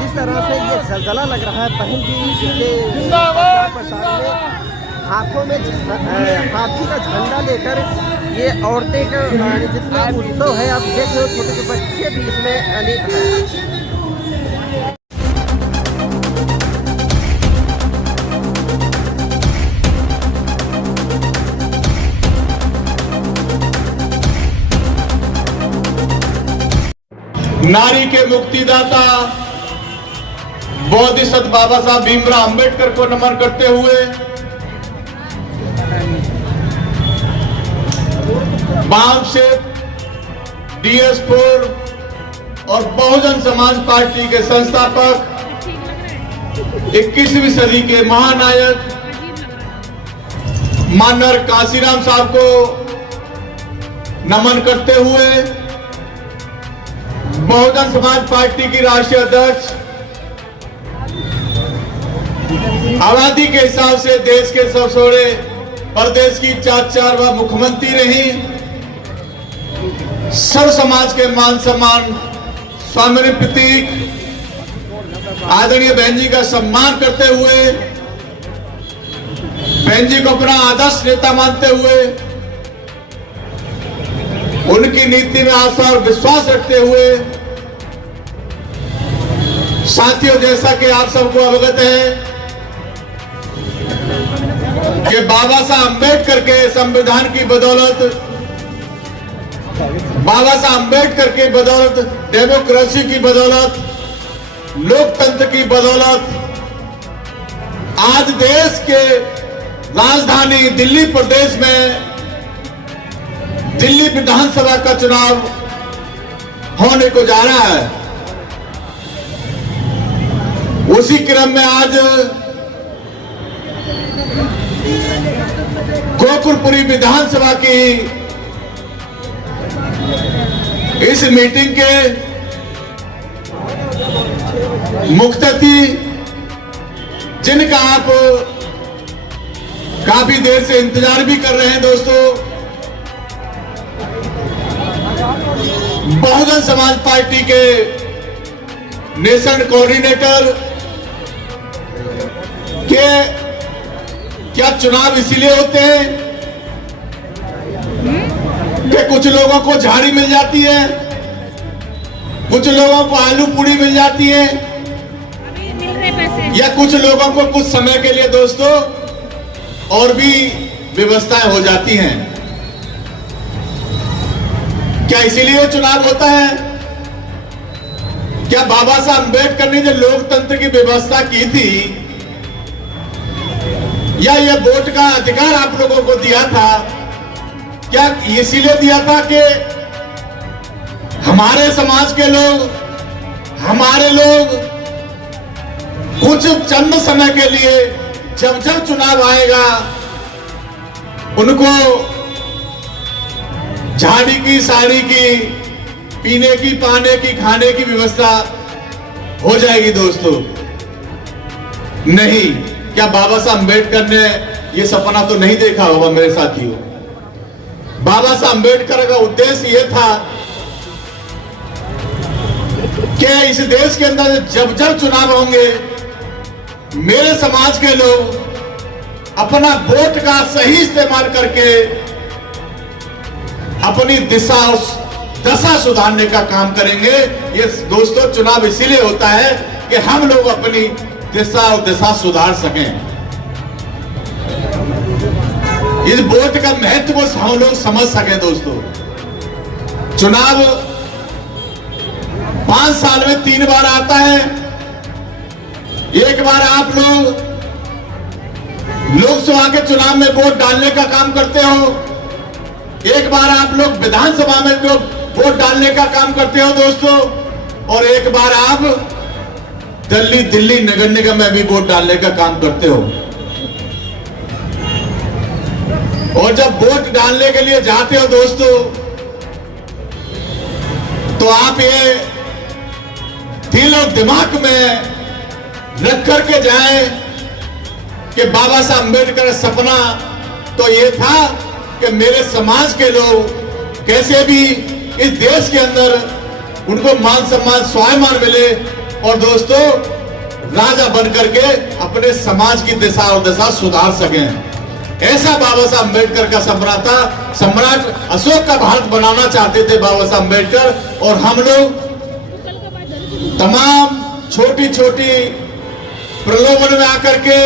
जिस तरह से ये जलजला लग रहा है, बहन जी के प्रसाद में हाथों में हाथी का झंडा लेकर ये औरतें का जितना उत्सव है, आप देख रहे हो छोटे छोटे बच्चे भी इसमें नारी के मुक्तिदाता बोधिसत्व बाबा साहब भीमराव अंबेडकर को नमन करते हुए बाम से DS4 और बहुजन समाज पार्टी के संस्थापक 21वीं सदी के महानायक माननीय काशीराम साहब को नमन करते हुए बहुजन समाज पार्टी की राष्ट्रीय अध्यक्ष आबादी के हिसाब से देश के सबसे बड़े प्रदेश की 4 बार मुख्यमंत्री रही, सर्व समाज के मान सम्मान स्वामी प्रतीक आदरणीय बहन जी का सम्मान करते हुए, बहन जी को अपना आदर्श नेता मानते हुए, उनकी नीति में आस्था और विश्वास रखते हुए, साथियों जैसा कि आप सबको अवगत है कि बाबा साहब अंबेडकर के संविधान की बदौलत, बाबा साहब अंबेडकर की बदौलत, डेमोक्रेसी की बदौलत, लोकतंत्र की बदौलत आज देश के राजधानी दिल्ली प्रदेश में दिल्ली विधानसभा का चुनाव होने को जा रहा है। उसी क्रम में आज गोकुलपुरी विधानसभा की इस मीटिंग के मुख्य अतिथि, जिनका आप काफी देर से इंतजार भी कर रहे हैं दोस्तों, बहुजन समाज पार्टी के नेशनल कोऑर्डिनेटर के क्या चुनाव इसलिए होते हैं कि कुछ लोगों को झाड़ी मिल जाती है, कुछ लोगों को आलू पूड़ी मिल जाती है, या कुछ लोगों को कुछ समय के लिए दोस्तों और भी व्यवस्थाएं हो जाती हैं। क्या इसीलिए चुनाव होता है? क्या बाबा साहब अंबेडकर ने जो लोकतंत्र की व्यवस्था की थी, या ये वोट का अधिकार आप लोगों को दिया था, क्या इसीलिए दिया था कि हमारे समाज के लोग, हमारे लोग कुछ चंद समय के लिए जब जब चुनाव आएगा उनको झाड़ी की, साड़ी की, पीने की, पाने की, खाने की व्यवस्था हो जाएगी दोस्तों? नहीं। क्या बाबा साहब अंबेडकर ने यह सपना तो नहीं देखा होगा मेरे साथियों? बाबा साहब अंबेडकर का उद्देश्य यह था कि इस देश के अंदर जब जब चुनाव होंगे मेरे समाज के लोग अपना वोट का सही इस्तेमाल करके अपनी दिशा और दशा सुधारने का काम करेंगे। ये दोस्तों चुनाव इसीलिए होता है कि हम लोग अपनी दिशा और दिशा सुधार सकें। इस वोट का महत्व को हम लोग समझ सकें दोस्तों। चुनाव 5 साल में 3 बार आता है। एक बार आप लोग लोकसभा के चुनाव में वोट डालने का काम करते हो, एक बार आप लोग विधानसभा में जो वोट डालने का काम करते हो दोस्तों, और एक बार आप दिल्ली नगर निगम में भी वोट डालने का काम करते हो। और जब वोट डालने के लिए जाते हो दोस्तों, तो आप ये दिल और दिमाग में रख करके जाएं कि बाबा साहब अंबेडकर का सपना तो ये था कि मेरे समाज के लोग कैसे भी इस देश के अंदर उनको मान सम्मान स्वाभिमान मिले, और दोस्तों राजा बन करके अपने समाज की दिशा और दशा सुधार सकें। ऐसा बाबा साहब अम्बेडकर का सपना था। सम्राट अशोक का भारत बनाना चाहते थे बाबा साहब अम्बेडकर, और हम लोग तमाम छोटी छोटी प्रलोभन में आकर के,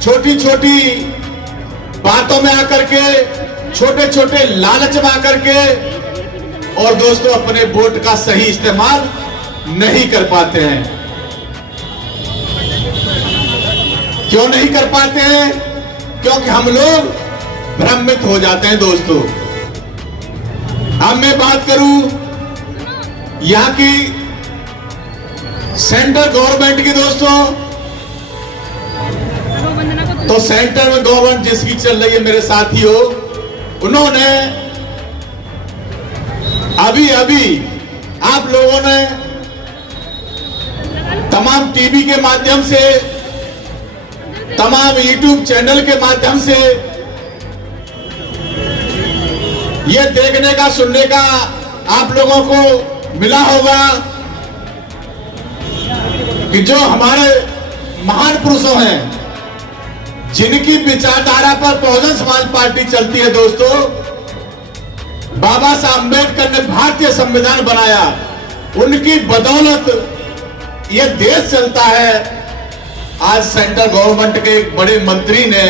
छोटी छोटी बातों में आकर के, छोटे छोटे लालच में आकर के, और दोस्तों अपने वोट का सही इस्तेमाल नहीं कर पाते हैं। क्यों नहीं कर पाते हैं? क्योंकि हम लोग भ्रमित हो जाते हैं दोस्तों। अब मैं बात करूं यहां की सेंट्रल गवर्नमेंट की दोस्तों, तो सेंटर में गवर्नमेंट जिसकी चल रही है मेरे साथियों, उन्होंने अभी आप लोगों ने तमाम टीवी के माध्यम से, तमाम यूट्यूब चैनल के माध्यम से ये देखने का, सुनने का आप लोगों को मिला होगा कि जो हमारे महान पुरुषों हैं, जिनकी विचारधारा पर बहुजन समाज पार्टी चलती है दोस्तों, बाबा साहब अम्बेडकर ने भारतीय संविधान बनाया, उनकी बदौलत ये देश चलता है। आज सेंट्रल गवर्नमेंट के एक बड़े मंत्री ने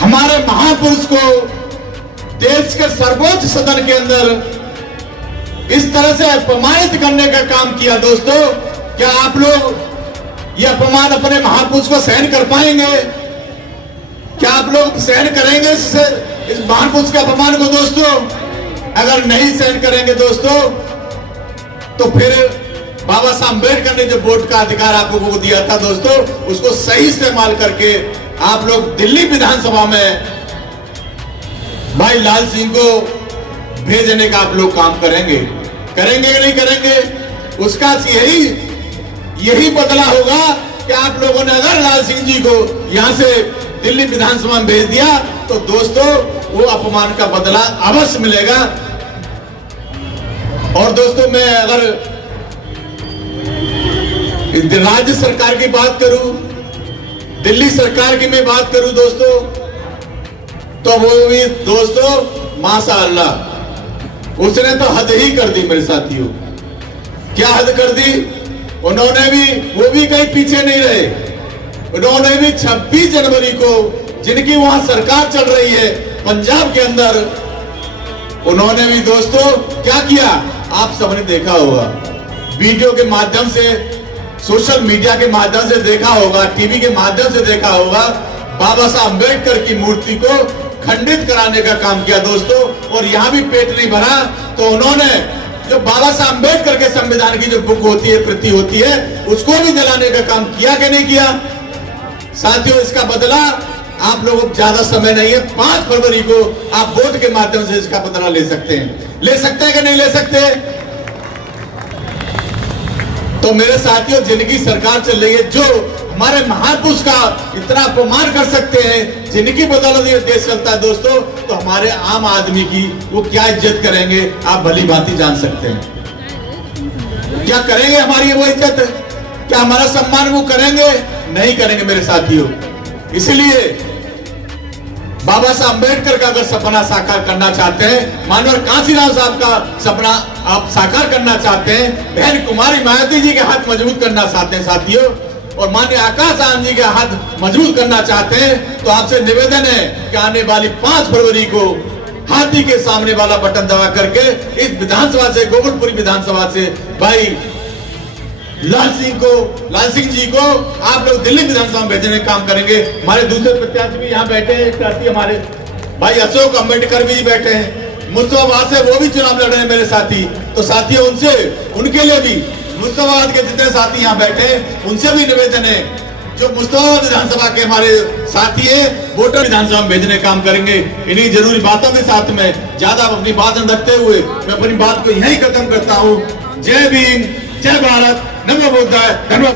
हमारे महापुरुष को देश के सर्वोच्च सदन के अंदर इस तरह से अपमानित करने का काम किया। दोस्तों, क्या आप लोग ये अपमान अपने महापुरुष को सहन कर पाएंगे? क्या आप लोग सहन करेंगे इस महापुरुष के अपमान को? दोस्तों, अगर नहीं सहन करेंगे दोस्तों, तो फिर बाबा साहब अम्बेडकर ने जो वोट का अधिकार आप लोगों को दिया था दोस्तों, उसको सही इस्तेमाल करके आप लोग दिल्ली विधानसभा में भाई लाल सिंह को भेजने का आप लोग काम करेंगे कि नहीं करेंगे? उसका यही बदला होगा कि आप लोगों ने अगर लाल सिंह जी को यहां से दिल्ली विधानसभा में भेज दिया, तो दोस्तों वो अपमान का बदला अवश्य मिलेगा। और दोस्तों, मैं अगर राज्य सरकार की बात करूं, दिल्ली सरकार की मैं बात करूं दोस्तों, तो वो भी दोस्तों माशाअल्लाह उसने तो हद ही कर दी मेरे साथियों। क्या हद कर दी? उन्होंने भी, वो भी कहीं पीछे नहीं रहे। उन्होंने भी 26 जनवरी को, जिनकी वहां सरकार चल रही है पंजाब के अंदर, उन्होंने भी दोस्तों क्या किया? आप सबने देखा होगा, वीडियो के माध्यम से, सोशल मीडिया के माध्यम से देखा होगा, टीवी के माध्यम से देखा होगा, बाबा साहब अम्बेडकर की मूर्ति को खंडित कराने का काम किया दोस्तों। और यहां भी पेट नहीं भरा, तो उन्होंने जो बाबा साहब अम्बेडकर के संविधान की जो बुक होती है, प्रति होती है, उसको भी जलाने का काम किया कि नहीं किया? साथियों, इसका बदला आप लोगों को ज्यादा समय नहीं है, 5 फरवरी को आप वोट के माध्यम से इसका बदला ले सकते हैं। ले सकते हैं कि नहीं ले सकते? तो मेरे साथियों, जिनकी सरकार चल रही है, जो हमारे महापुरुष का इतना अपमान कर सकते हैं, जिनकी बदौलत ये देश चलता है दोस्तों, तो हमारे आम आदमी की वो क्या इज्जत करेंगे आप भली भांति जान सकते हैं। क्या करेंगे हमारी वो इज्जत? क्या हमारा सम्मान वो करेंगे? नहीं करेंगे मेरे साथियों। इसलिए बाबा साहब अम्बेडकर का अगर सपना साकार करना चाहते हैं, मानवर कांशीराम साहब का सपना आप साकार करना चाहते हैं, बहन कुमारी मायावती जी के हाथ मजबूत करना चाहते हैं साथियों, और माननीय आकाश आनंद जी के हाथ मजबूत करना चाहते हैं, तो आपसे निवेदन है कि आने वाली 5 फरवरी को हाथी के सामने वाला बटन दबा करके इस विधानसभा से, गोकुलपुरी विधानसभा से भाई लाल सिंह जी को आप लोग दिल्ली विधानसभा में भेजने का काम करेंगे। हमारे दूसरे प्रत्याशी भी यहाँ बैठे हैं, साथी हमारे भाई अशोक अम्बेडकर भी बैठे हैं, मुस्तफाबाद से वो भी चुनाव लड़ रहे हैं मेरे साथी। तो साथियों, उनके लिए भी मुस्तफाबाद के जितने साथी यहाँ बैठे हैं, उनसे भी निवेदन है, जो मुस्तफाबाद विधानसभा के हमारे साथी है, वोटर विधानसभा में भेजने काम करेंगे। इन्हीं जरूरी बातों के साथ में ज्यादा अपनी बात रखते हुए मैं अपनी बात को यही खत्म करता हूँ। जय भीम, जय भारत, नमो बुद्धाय, धन्यवाद।